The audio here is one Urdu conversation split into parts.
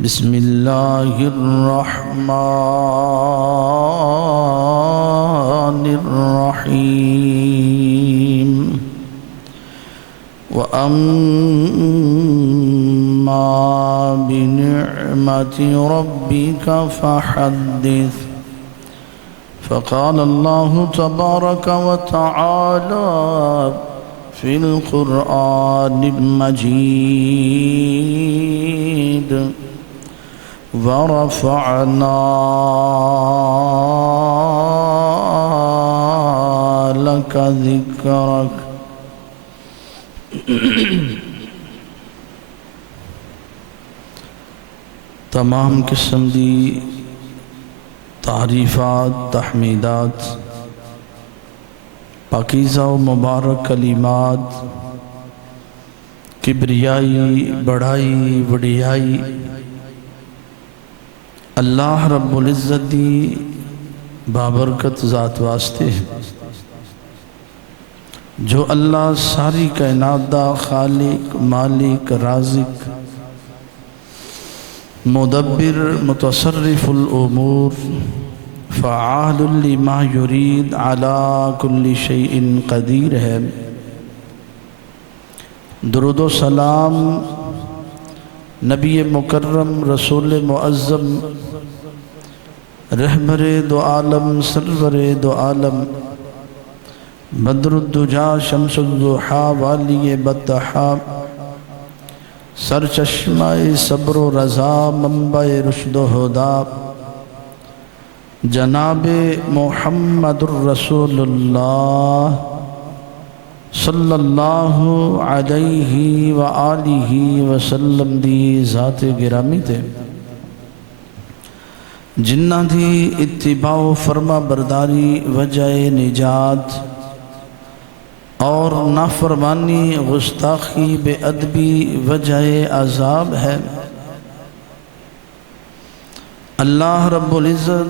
بسم اللہ الرحمن الرحیم وَأَمَّا بِنِعْمَةِ رَبِّكَ فَحَدِّثْ فقال الله تبارك وتعالى في القرآن المجيد ورفعنا لك ذكرك تمام قسم دی تعریفات، تحمیدات، پاکیزہ و مبارک کلمات، کبریائی، بڑائی، وڈیائی اللہ رب العزت دی بابرکت ذات واسطے ہے، جو اللہ ساری کائنات دا خالق، مالک، رازق، مدبر، متصرف الامور، فعال لما یرید، علی کل شیء قدیر ہے۔ درود و سلام نبی مکرم، رسول معظم، رہبر دو عالم، سرور دو عالم، بدر الدجا، شمس الضحا، والی بطحا، سرچشمہ صبر و رضا، منبع رشد و ہدا، جناب محمد الرسول اللہ صلی اللہ علیہ وآلہ وسلم دی ذات گرامی تے، جنہ دی اتباع و فرما برداری وجہ نجات اور نافرمانی، گستاخی، بے ادبی وجہ عذاب ہے۔ اللہ رب العزت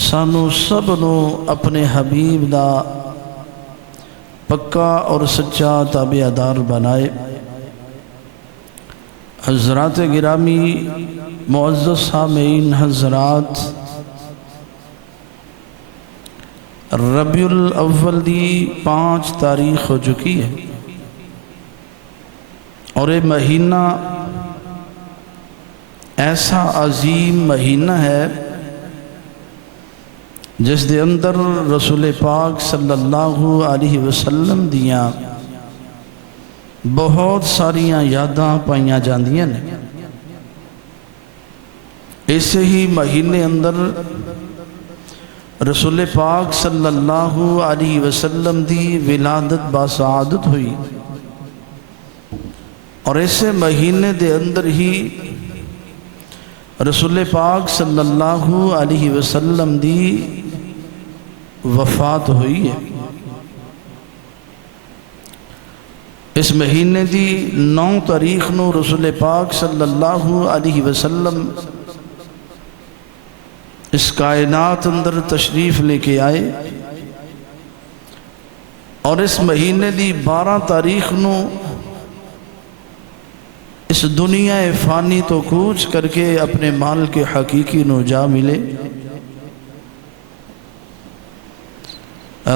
سانو سب نو اپنے حبیب دا پکا اور سچا تابعدار بنائے۔ حضرات گرامی، معزز سامعین حضرات، ربیع الاول دی 5 تاریخ ہو چکی ہے، اور یہ مہینہ ایسا عظیم مہینہ ہے جس دے اندر رسول پاک صلی اللہ علیہ وسلم دیاں بہت ساریاں یاداں پائیاں جاندیاں نے۔ ایسے ہی مہینے اندر رسول پاک صلی اللہ علیہ وسلم دی ولادت باسعادت ہوئی، اور ایسے مہینے دے اندر ہی رسول پاک صلی اللہ علیہ وسلم دی وفات ہوئی ہے۔ اس مہینے دی 9 تاریخ نو رسول پاک صلی اللہ علیہ وسلم اس کائنات اندر تشریف لے کے آئے، اور اس مہینے دی 12 تاریخ نو اس دنیا فانی تو کوچ کر کے اپنے مال کے حقیقی نو جا ملے۔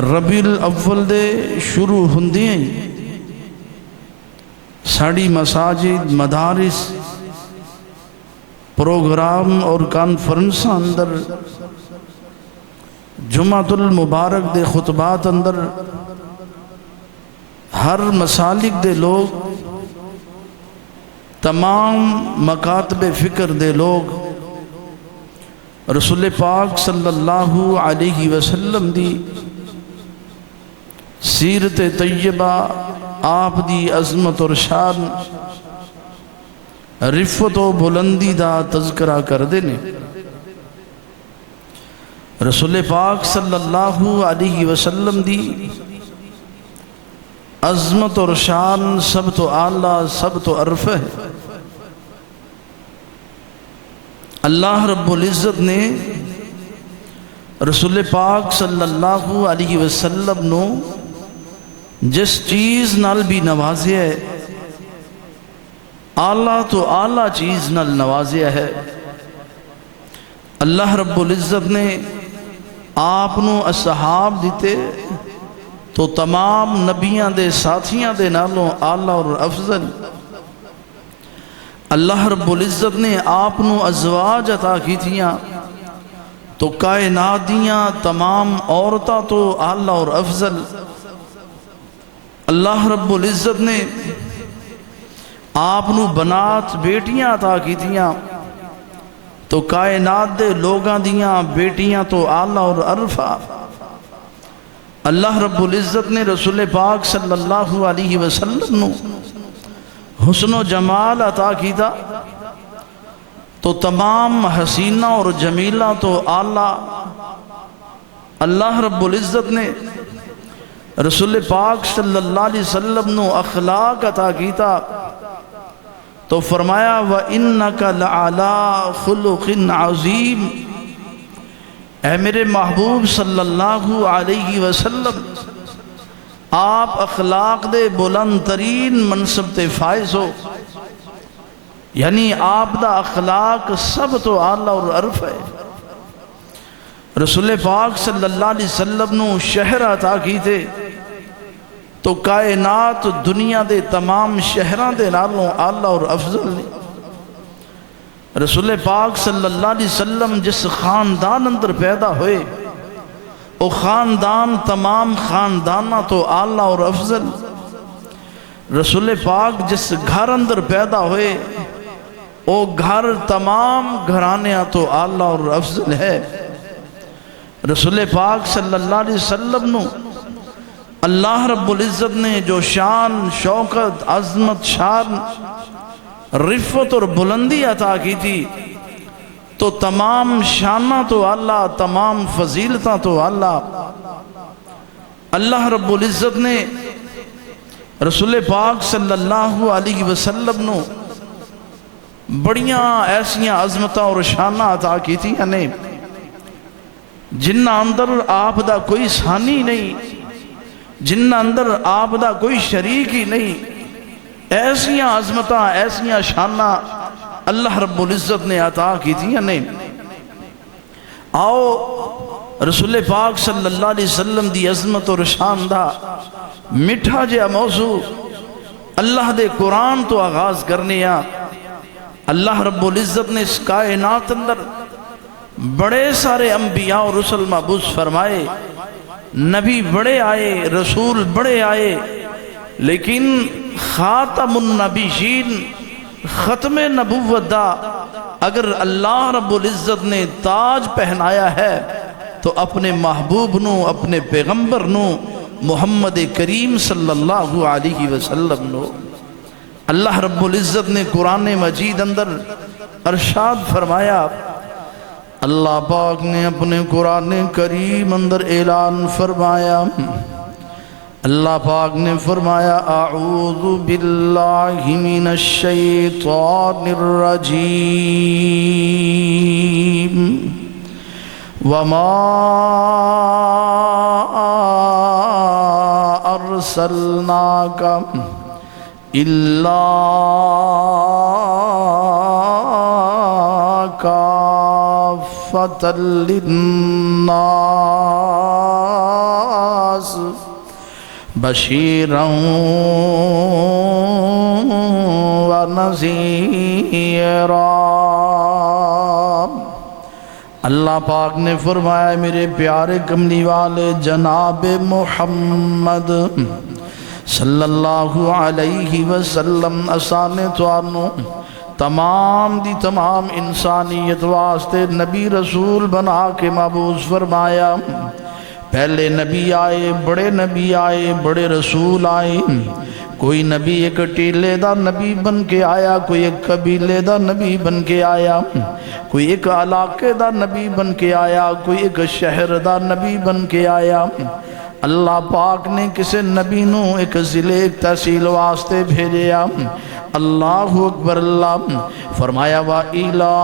ربیع الاول دے شروع ہندی ہیں ساڑی مساجد، مدارس، پروگرام اور کانفرنس اندر، جمعۃ المبارک دے خطبات اندر، ہر مسالک دے لوگ، تمام مکاتب فکر دے لوگ رسول پاک صلی اللہ علیہ وسلم دی سیرت طیبہ، آپ دی عظمت اور شان، رفت و بلندی دا تذکرہ کر دینے۔ رسول پاک صلی اللہ علیہ وسلم دی عظمت اور شان سب تو اعلیٰ، سب تو عرف ہے۔ اللہ رب العزت نے رسول پاک صلی اللہ علیہ وسلم نو جس چیز نال بھی نوازے ہے آلہ تو آلہ چیز نال نوازیا ہے۔ اللہ رب العزت نے آپ نو اصحاب دیتے تو تمام نبیاں دے ساتھیاں دے نالوں آلہ اور افضل۔ اللہ رب العزت نے آپ نو ازواج عطا کی تھیاں تو کائنات دیاں تمام عورتاں تو آلہ اور افضل۔ اللہ رب العزت نے آپ نو بنات بیٹیاں عطا کی تھیاں تو کائنات دے لوگاں دیاں بیٹیاں تو آلہ اور عرفہ۔ اللہ رب العزت نے رسول پاک صلی اللہ علیہ وسلم نو حسن و جمال عطا کیتا تو تمام حسینہ اور جمیلہ تو آلہ۔ اللہ رب العزت نے رسول پاک صلی اللہ علیہ وسلم نو اخلاق عطا کیتا تو فرمایا وَإِنَّكَ لَعَلَىٰ خُلُقٍ عَظِيمٍ، اے میرے محبوب صلی اللہ علیہ وسلم آپ اخلاق دے بلند ترین منصب تے فائز ہو، یعنی آپ دا اخلاق سب تو اعلیٰ اور عرف ہے۔ رسول پاک صلی اللہ علیہ وسلم نو شہر عطا کیتے تو کائنات دنیا دے تمام شہران دے نالوں اعلیٰ اور افضل نے۔ رسول پاک صلی اللہ علیہ وسلم جس خاندان اندر پیدا ہوئے وہ خاندان تمام خاندانہ تو اعلیٰ اور افضل۔ رسول پاک جس گھر اندر پیدا ہوئے وہ گھر تمام گھرانیاں تو اعلیٰ اور افضل ہے۔ رسول پاک صلی اللہ علیہ وسلم نو اللہ رب العزت نے جو شان، شوکت، عظمت، شان، رفت اور بلندی عطا کی تھی تو تمام شانہ تو اللہ، تمام فضیلتاں تو اللہ۔ اللہ رب العزت نے رسول پاک صلی اللہ علیہ وسلم نو بڑیاں ایسیاں عظمتاں اور شانہ عطا کی تھی یعنی جنہ اندر آپ دا کوئی ثانی نہیں، جنہ اندر آپ دا کوئی شریک ہی نہیں، ایسیاں عظمتاں ایسیاں شانہ اللہ رب العزت نے عطا کی تھی یعنی۔ آؤ رسول پاک صلی اللہ علیہ وسلم دی عظمت اور شان دا مٹھا جا موضوع اللہ دے قرآن تو آغاز کرنے آ۔ اللہ رب العزت نے اس کائنات اندر بڑے سارے انبیاء اور رسول مبعوث فرمائے، نبی بڑے آئے، رسول بڑے آئے، لیکن خاتم النبیین ختم نبوت دا اگر اللہ رب العزت نے تاج پہنایا ہے تو اپنے محبوب نو، اپنے پیغمبر نو، محمد کریم صلی اللہ علیہ وسلم نو۔ اللہ رب العزت نے قرآن مجید اندر ارشاد فرمایا، اللہ پاک نے اپنے قرآن کریم اندر اعلان فرمایا، اللہ پاک نے فرمایا اعوذ باللہ من الشیطان الرجیم وما ارسلناک الا کافۃ للناس بشیرا ونذیرا۔ اللہ پاک نے فرمایا میرے پیارے کملی والے جناب محمد صلی اللہ علیہ وسلم اسانے توانو تمام دی تمام انسانیت واسطے نبی رسول بنا کے مبعوث فرمایا۔ پہلے نبی آئے، بڑے رسول آئے، کوئی نبی ایک ٹیلے دا نبی بن کے آیا، کوئی ایک قبیلے دا نبی بن کے آیا، کوئی ایک علاقے دا نبی بن کے آیا، کوئی ایک شہر دا نبی بن کے آیا۔ اللہ پاک نے کسے نبی نو ایک ضلع ایک تحصیل واسطے بھیجیا۔ اللہ اکبر۔ اللہ فرمایا وَإِلَىٰ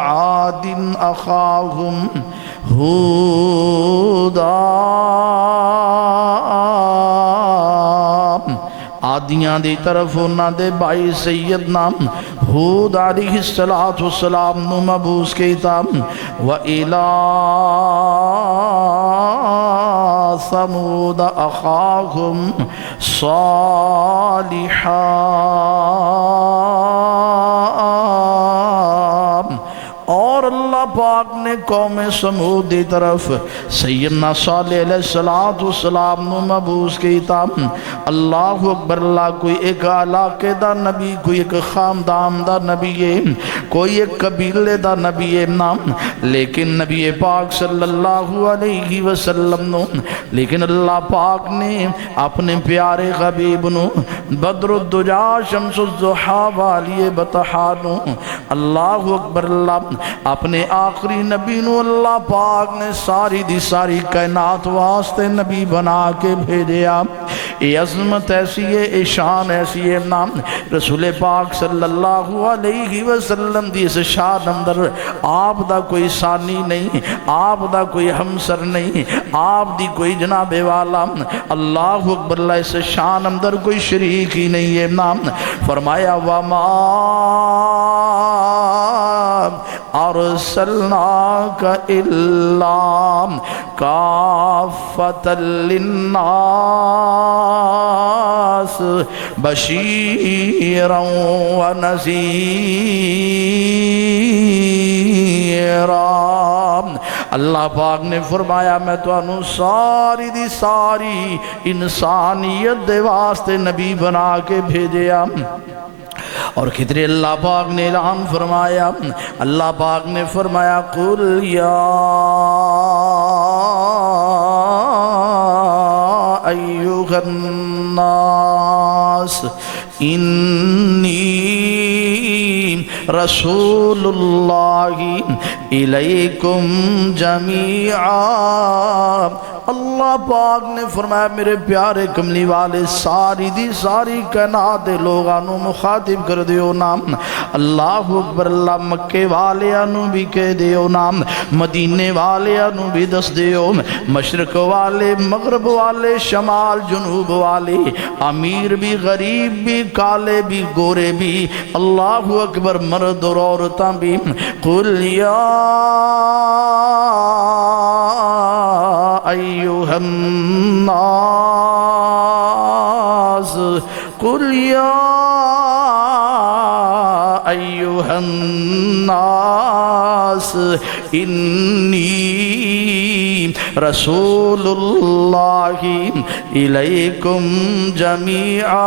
عَادٍ أَخَاهُمْ هُودًا، انہاں دی طرف انہاں دے بھائی سیدنا ہود علیہ السلام نو مبعوث کیتا وَإِلَىٰ ثَمُودَ أَخَاهُمْ صَالِحًا اور اللہ پاک نے قوم سمود دی طرف سیدنا صالح علیہ السلام نو مبعوث کیتا اللہ اکبر اللہ کوئی ایک علاقے دا نبی کوئی ایک خاندان دا نبی ہے کوئی ایک قبیلے دا نبی ہے نام لیکن نبی پاک صلی اللہ علیہ وسلم نو لیکن اللہ پاک نے اپنے پیارے حبیب نو بدر الدجا شمس الضحا والی بطحا نو اللہ اکبر اللہ اپنے آخری نبی نو اللہ پاک نے ساری دی ساری کائنات واسطے نبی بنا کے بھیجیا یہ عظمت ایسی ہے یہ شان ایسی ہے نام رسول پاک صلی اللہ علیہ وسلم دی اس شان اندر آپ دا کوئی ثانی نہیں آپ دا کوئی ہمسر نہیں آپ دی کوئی جناب والا اللہ اکبر اللہ اس شان اندر کوئی شریک ہی نہیں ہے نام فرمایا وَمَا أَرْسَلْنَاكَ إِلَّا كَافَّةً لِلنَّاسِ بَشِيرًا وَنَذِيرًا اللہ پاک نے فرمایا میں تو انہوں ساری دی ساری انسانیت دے واسطے نبی بنا کے بھیجیا اور کتنے اللہ پاک نے اعلان فرمایا اللہ پاک نے فرمایا قُلْ يَا أَيُّهَا النَّاسِ إِنِّي رسول اللہ الیکم جمیعا اللہ پاک نے فرمایا میرے پیارے کملی والے ساری دی ساری کائنات لوگانو مخاطب کر دیو نام اللہ اکبر اللہ مکے والے انو بھی کہہ دیو نام مدینے والے انو بھی دس دیو مشرق والے مغرب والے شمال جنوب والے امیر بھی غریب بھی کالے بھی گورے بھی اللہ اکبر مرد اور عورتاں بھی قل یا ایوہ الناس قل یا ایوہ الناس انی رسول اللہ الیکم جمیعا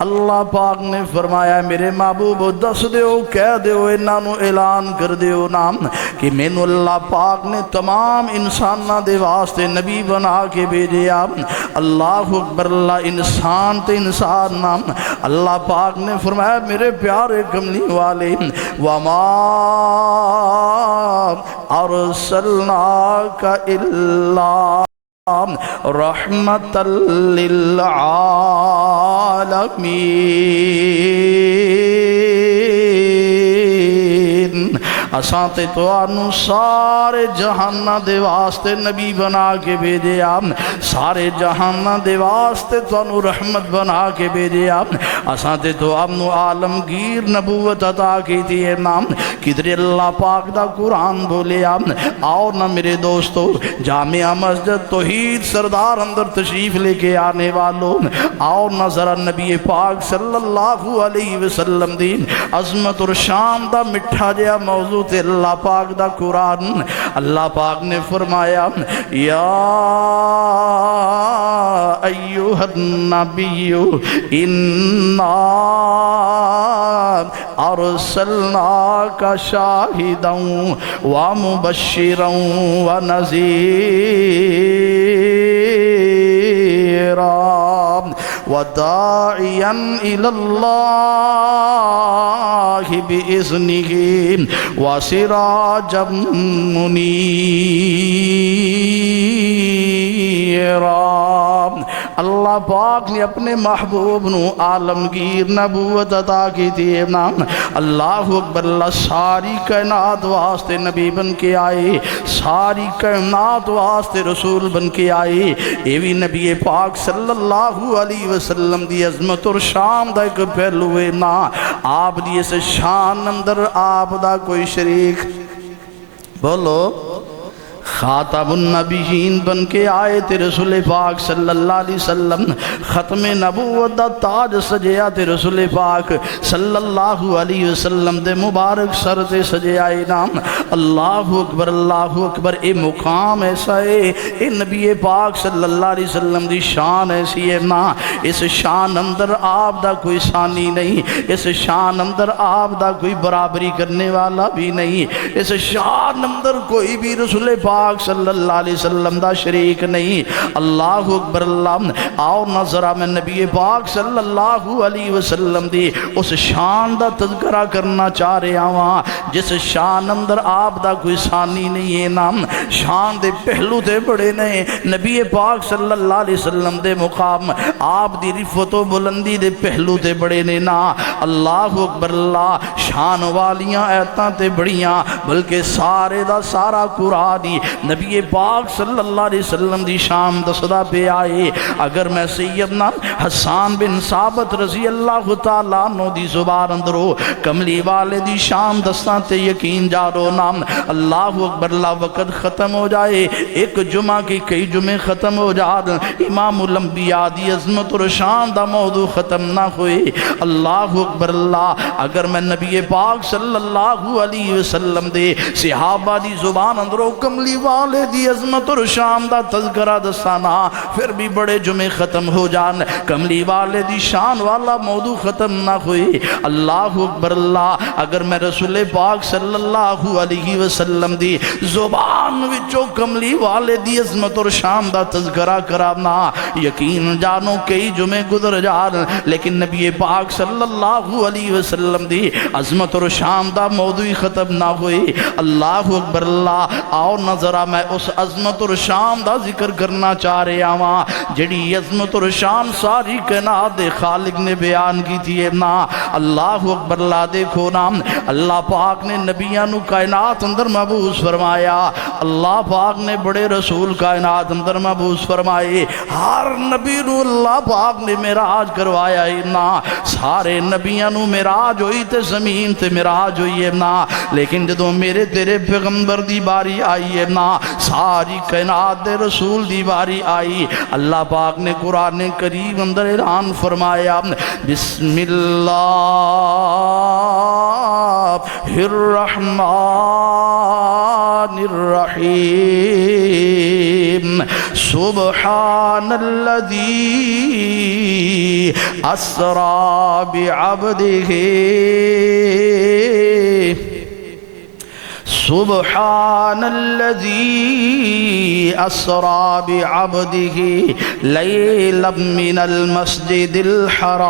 اللہ پاک نے فرمایا میرے محبوب دس دیو کہہ دیو انہوں اعلان کر دیو نام کہ مینو اللہ پاک نے تمام انسانہ دے واسطے نبی بنا کے بھیجیا اللہ اکبر اللہ انسان تے انسان نام اللہ پاک نے فرمایا میرے پیارے کملی والے وَمَا أَرْسَلْنَاكَ إِلَّا رحمة للعالمين اساں تو آنو سارے جہانہ دے واسطے نبی بنا کے بھیجے آپ سارے جہانہ دے واسطے تو آنو رحمت بنا کے بھیجے آپ اساں تو آنو عالمگیر نبوت عطا کی تھی نام کدھر اللہ پاک دا قرآن بولے آپ آؤ نہ میرے دوستو جامعہ مسجد توحید سردار اندر تشریف لے کے آنے والوں آؤ نہ ذرا نبی پاک صلی اللہ علیہ وسلم دین عظمت اور شان دا مٹھا جیا موضوع تے اللہ پاک دا قرآن اللہ پاک نے فرمایا یا ایوہ النبی انا ارسلناک شاہدا ومبشرا ونذیرا وداعیا الى اللہ بإذنہ وسراجا منیرا اللہ پاک نے اپنے محبوب نو عالمگیر نبوت عطا کی تھی نام اللہ اکبر اللہ ساری کائنات واسطے نبی بن کے آئے ساری کائنات واسطے رسول بن کے آئے یہ بھی نبی پاک صلی اللہ علیہ وسلم دی عظمت اور شان دا ایک پہلو ہے نا آپ دی اس شان اندر آپ دا کوئی شریک بولو خاتم النبیین بن کے آئے تے رسول پاک صلی اللہ علیہ وسلم ختم نبوت دا تاج سجیا تے رسول پاک صلی اللہ علیہ وسلم دے مبارک سر تے سجیا نام اللہ اکبر اے مقام ایسا ہے اے نبی پاک صلی اللہ علیہ وسلم دی شان ایسی ہے نا اس شان اندر آپ دا کوئی ثانی نہیں اس شان اندر آپ دا کوئی برابری کرنے والا بھی نہیں اس شان اندر کوئی بھی رسول پاک صلی اللہ علیہ وسلم دا شریک نہیں اللہ اکبر اللہ آؤ نظرہ میں نبی پاک صلی اللہ علیہ وسلم دی اس شان دا تذکرہ کرنا چاہ رہے آواں جس شان اندر آپ دا کوئی ثانی نہیں ہے نام شان دے پہلو دے بڑے نہیں نبی پاک صلی اللہ علیہ وسلم دے مقام آپ دی رفت و بلندی دے پہلو دے بڑے نہیں نا اللہ اکبر اللہ شان والیاں ایتاں تے بڑیاں بلکہ سارے دا سارا قرآنی نبی پاک صلی اللہ علیہ وسلم دی شان دسدہ پہ آئے اگر میں سیدنا حسان بن ثابت رضی اللہ تعالیٰ عنہ دی زبان اندرو کملی والے دی شان دستان تے یقین جارو نام اللہ اکبر اللہ وقت ختم ہو جائے ایک جمعہ کی کئی جمعے ختم ہو جائے امام الانبیاء دی عظمت اور شان دا موضوع ختم نہ ہوئے اللہ اکبر اللہ اگر میں نبی پاک صلی اللہ علیہ وسلم دے صحابہ دی زبان اندرو کملی والے دی عظمت اور شان دا تذکرہ دستانا پھر بھی بڑے جمعے ختم ہو جان کملی والے دی شان والا موضوع ختم نہ ہوئی اللہ اکبر اللہ اگر میں رسول پاک صلی اللہ علیہ وسلم دی زبان وچوں کملی والے دی عظمت اور شان دا تذکرہ کرانا یقین جانو کئی جمعے گزر جان لیکن نبی پاک صلی اللہ علیہ وسلم دی عظمت اور شان دا موضوع ختم نہ ہوئی اللہ اکبر اللہ آؤ نظرہ میں اس عظمت اور شان دا ذکر کرنا چاہ رہے آواں جڑی عظمت اور شان ساری کائنات دے خالق نے بیان کی تھی نا اللہ اکبر اللہ دیکھو نام اللہ پاک نے نبیانو کائنات اندر مبعوث فرمایا اللہ پاک نے بڑے رسول کائنات اندر مبعوث فرمائے ہر نبی نو اللہ پاک نے معراج کروایا نا سارے نبیانو معراج ہوئی تے زمین تے معراج ہوئی ہے نا لیکن جدوں میرے تیرے پیغمبر دی باری آئی ہے نا ساری کائنات دے رسول دی باری آئی اللہ پاک نے قرآن کریم اندر اعلان فرمایا بسم اللہ الرحمن الرحیم سبحان الذی اسرا بعبدہ سبحان الذي أسرى بعبده ليلا من المسجد الحرام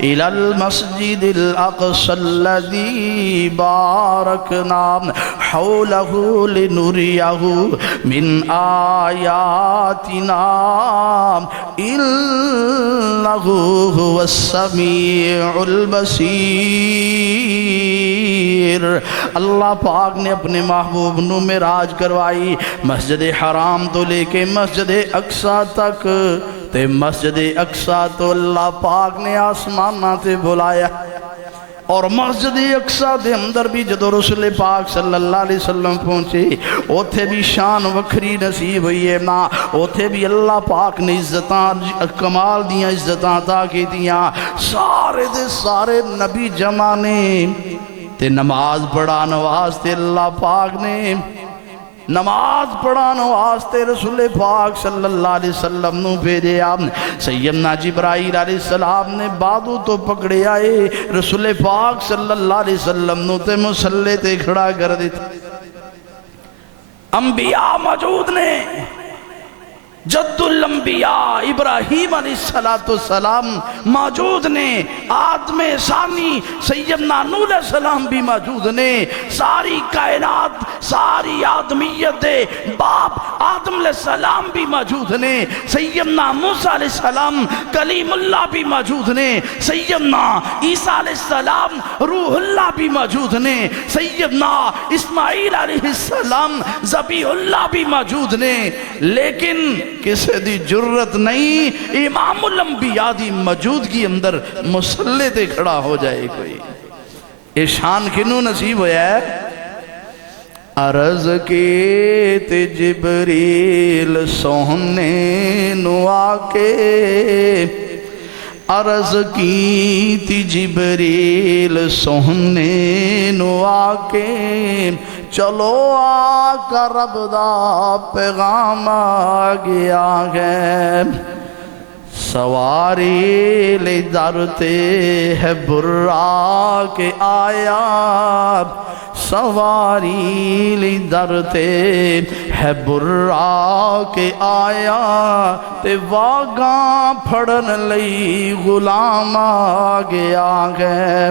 إلى المسجد الأقصى الذي باركنا حوله لنريه من آياتنا إنه هو السميع البصير اللہ پاک نے اپنے محبوب نو معراج کروائی مسجد حرام تو لے کے مسجد اقصیٰ تک تے مسجد اقصیٰ تو اللہ پاک نے آسمانہ تے بلایا اور مسجد اقصیٰ دے اندر بھی جدو رسول پاک صلی اللہ علیہ وسلم پہنچے اوتھے بھی شان وکھری نصیب ہوئی ہے نا اوتھے بھی اللہ پاک نے عزتاں کمال دیاں عزتاں عطا کی دیاں سارے دے سارے نبی جمع نے تے نماز پڑھانے واسطے اللہ پاک نے نماز پڑھانے واسطے رسول پاک صلی اللہ علیہ وسلم نو بھیجے سیدنا جبرائیل علیہ السلام نے بادو تو پکڑے آئے رسول پاک صلی اللہ علیہ وسلم نو تے مسلح تے کھڑا کر دیتے انبیاء موجود نے جد الانبیاء ابراہیم علیہ السلام موجود نے، آدم ثانی سیدنا نوح علیہ السلام بھی موجود نے، ساری کائنات ساری آدمیت دے باپ آدم علیہ السلام بھی موجود نے، سیدنا موسیٰ علیہ السلام کلیم اللہ بھی موجود نے، سیدنا عیسیٰ علیہ السلام روح اللہ بھی موجود نے، سیدنا اسماعیل علیہ السلام ذبیح اللہ بھی موجود نے، لیکن کسے دی جرت نہیں امام الانبیاء دی موجودگی اندر مسلح تے کھڑا ہو جائے کوئی۔ یہ شان کنوں نصیب ہویا ہے؟ عرض کی تے جبریل سونے نو آکے، عرض کی تی جبریل سونے نو آکے، چلو آقا رب دا پیغام آگیا ہے، سواری لے درتے ہے برا کے آیا، سواری لی درتے ہے برا کے آیا، تے واگاں پھڑن لئی غلام آگیا ہے،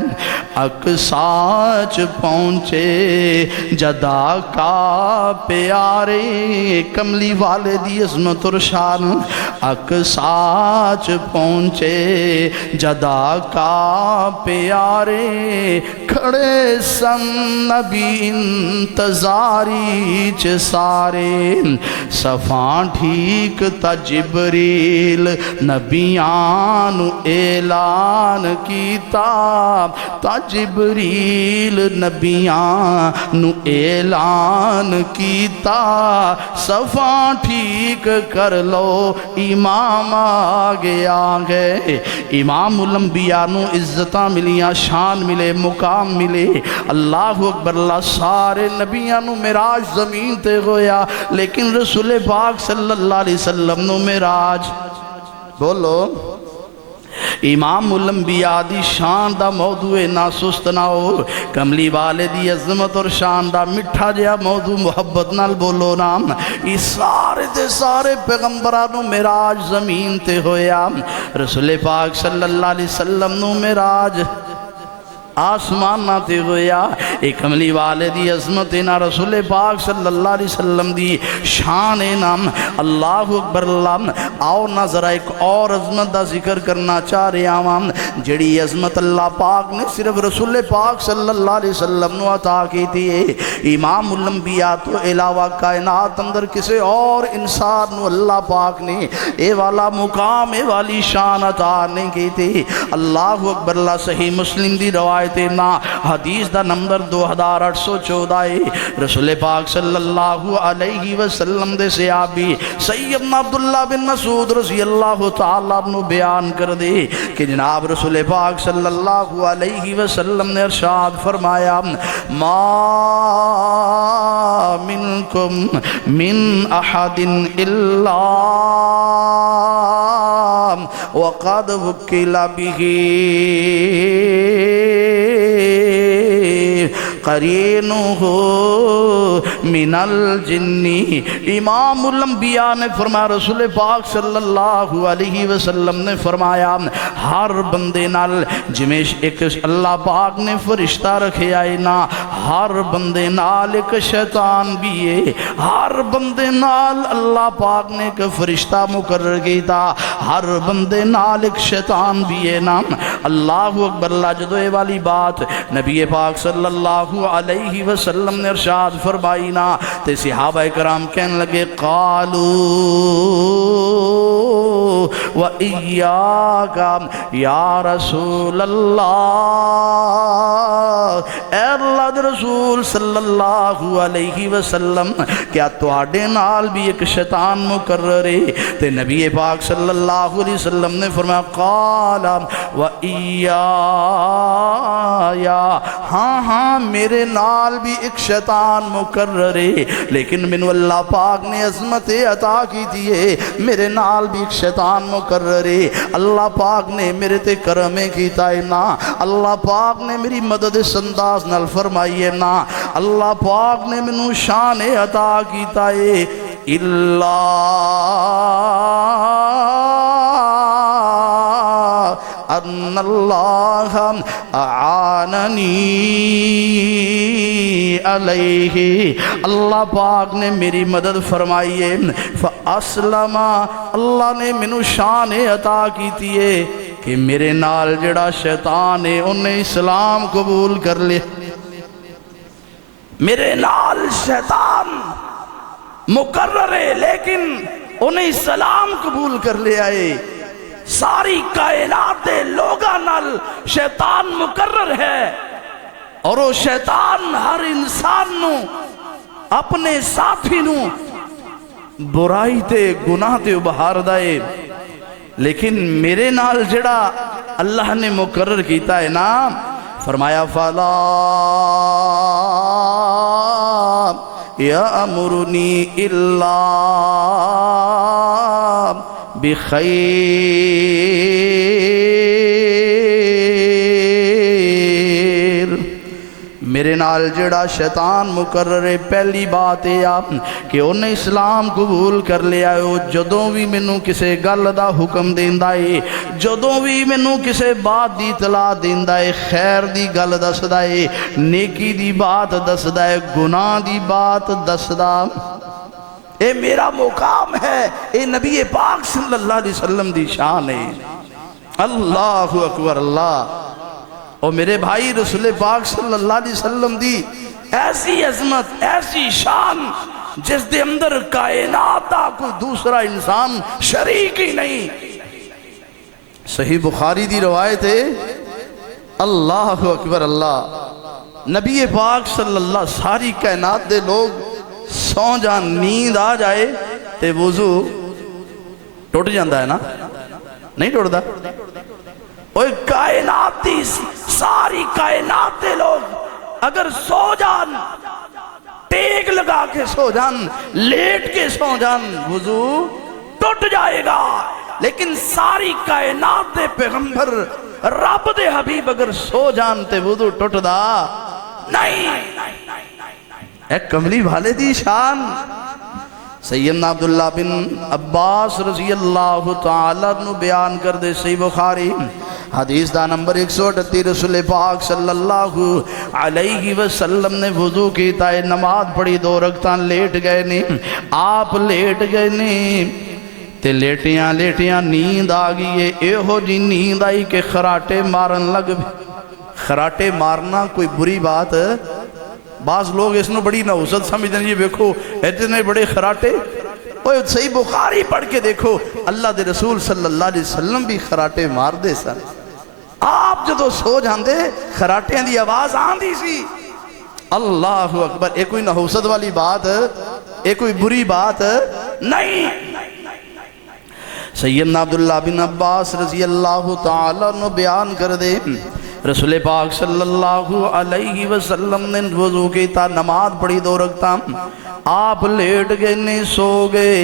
اقصاچ پہنچے جدا کا پیارے، کملی والے دی عظمت اور شان، اقصاچ پہنچے جدا کا پیارے، کھڑے سن نبی انتظاری چ سارے، صفاں ٹھیک تا جبریل نبیان اعلان کیتا، تا جبریل نبیان اعلان کیتا، صفاں ٹھیک کر لو امام آگیا گئے۔ امام الانبیاء نو عزتاں ملیاں، شان ملے، مقام ملے، اللہ اکبر، اللہ سارے نبیاں نو معراج زمین تے ہویا، لیکن رسول پاک صلی اللہ علیہ وسلم نو معراج بولو امام الانبیاء دی شان دا موضوع نہ سست نہ ہو، کملی والے دی عظمت اور شان دا مٹھا جیا موضوع محبت نال بولو نام، یہ سارے دے سارے پیغمبرانو معراج زمین تے ہویا، رسول پاک صلی اللہ علیہ وسلم نو معراج آسمان نہ تے ہویا، ایک کملی والے دی عظمت نا، رسول پاک صلی اللہ علیہ وسلم دی شان نام، اللہ اکبر اللہ۔ آؤ نہ ذرا ایک اور عظمت دا ذکر کرنا چاہ رہے ہیں، جڑی عظمت اللہ پاک نے صرف رسول پاک صلی اللہ علیہ وسلم نو عطا کی تھی، امام الانبیاء تو علاوہ کائنات اندر کسے اور انسان نو اللہ پاک نے اے والا مقام اے والی شان عطا نہیں کی تھی۔ اللہ اکبر اللہ۔ صحیح مسلم دی روایت نا، حدیث دا نمبر 2814، رسول پاک صلی اللہ علیہ وسلم دے صحابی سیدنا عبداللہ بن مسعود رضی اللہ تعالیٰ عنہ بیان کر دے کہ جناب رسول پاک صلی اللہ علیہ وسلم نے ارشاد فرمایا، ما منکم من احد الا وقد وکل بہ قرینہ من الجنی۔ امام الانبیاء نے فرمایا، رسول پاک صلی اللہ علیہ وسلم نے فرمایا، ہر بندے نال جمیں ایک اللہ پاک نے فرشتہ رکھے آئے نا، ہر بندے نال ایک شیطان بھی ہے، ہر بندے نال اللہ پاک نے ایک فرشتہ مقرر کیتا، ہر بندے نال ایک شیطان بھی ہے نا۔ اللہ اکبر اللہ۔ جدو یہ والی بات نبی پاک صلی اللہ علیہ وسلم نے ارشاد فرمائی نا، تے صحابہ کرام کہنے لگے، قالو وَإِيَّاكَ یا رسول اللہ، اے اللہ دے رسول صلی اللہ علیہ وسلم، کیا تواڈے نال بھی ایک شیطان مقرر ہے؟ تے نبی پاک صلی اللہ علیہ وسلم نے فرمایا، قال وَإِيَّايَ، ہاں ہاں میرے نال بھی ایک شیطان مقرر ہے، لیکن منو اللہ پاک نے عظمت عطا کی تھی ہے، میرے نال بھی ایک شیطان مقرر ہے، اللہ پاک نے میرے تے کرمیں کیتا ہے نا، اللہ پاک نے میری مدد اس انداز نال فرمائی ہے نا، اللہ پاک نے منو شان عطا کیتا ہے، إلا أن الله أعانني علیہ، اللہ پاک نے میری مدد فرمائی ہے، فاسلم، اللہ نے مینوں شان عطا کیتی ہے کہ میرے نال جڑا شیطان ہے انہیں اسلام قبول کر لے۔ میرے نال شیطان مقرر ہے لیکن انہیں اسلام قبول کر لے آئے۔ ساری کائنات دے لوگاں نال شیطان مقرر ہے، اور وہ شیطان ہر انسان نو اپنے ساتھی نو برائی تے گناہ تے ابھار دائے، لیکن میرے نال جڑا اللہ نے مقرر کیتا ہے نا، فرمایا فَلَا يَأْمُرُنِي إِلَّا بِخَيْرٍ۔ میرے نال جڑا شیطان مقرر ہے، پہلی بات ہے آپ کہ انہیں اسلام قبول کر لیا ہے، جدوں بھی مینوں کسے گل دا حکم دیندا ہے، جدوں بھی مینوں کسے بات دی اطلاع دیندا ہے، خیر دی گل دسدا ہے، نیکی دی بات دسدا ہے، گناہ دی بات دسدا، اے میرا مقام ہے، اے نبی پاک صلی اللہ علیہ وسلم دی شان ہے۔ اللہ اکبر اللہ۔ اور میرے بھائی، رسول پاک صلی اللہ علیہ وسلم دی ایسی عظمت، ایسی شان جس دے اندر کائنات دا کوئی دوسرا انسان شریک ہی نہیں۔ صحیح بخاری دی روایت ہے، اللہ اکبر اللہ، نبی پاک صلی اللہ، ساری کائنات دے لوگ سو جان، نیند آ جائے تے وضو ٹوٹ جاندہ ہے نا، نہیں ٹوٹدا؟ اور کائنات دی، ساری کائنات دے لوگ اگر سو جان، ٹیک لگا کے سو جان، لیٹ کے سو جان، وضو ٹوٹ جائے گا، لیکن ساری کائنات دے پیغمبر رب دے حبیب اگر سو جان تے وضو ٹوٹ دا نہیں۔ ایک کملی بھالے دی شان۔ سیدنا عبداللہ بن عباس رضی اللہ تعالیٰ عنہ بیان کر دے، صحیح بخاری حدیث دا نمبر 138، رسول پاک صلی اللہ علیہ وسلم نے وضو کیتا ہے، نماز پڑھی، 2 رکعتاں، لیٹ گئے نہیں، آپ لیٹ گئے نہیں تے لیٹیاں لیٹیاں نیند آگئی ہے، اے ہو جی نیند آئی کہ خراٹے مارن لگ۔ خراٹے مارنا کوئی بری بات ہے؟ بعض لوگ اس نے بڑی نحوست سمجھتے ہیں، یہ دیکھو اتنے بڑے خراٹے۔ صحیح بخاری پڑھ کے دیکھو، اللہ دے رسول صلی اللہ علیہ وسلم بھی خراٹے مار دے سن۔ آپ جدو سو جاندے خراٹیاں دی آواز آندھی سی۔ اللہ اکبر۔ ایک کوئی نحوست والی بات ہے، ایک کوئی بری بات ہے نہیں۔ سیدنا عبداللہ بن عباس رضی اللہ تعالیٰ عنہ بیان کر دے، رسول پاک صلی اللہ علیہ وسلم نے وضو کیتا، نماز پڑھی 2 رکعتاں، آپ لیٹ گئے نہیں، سو گئے،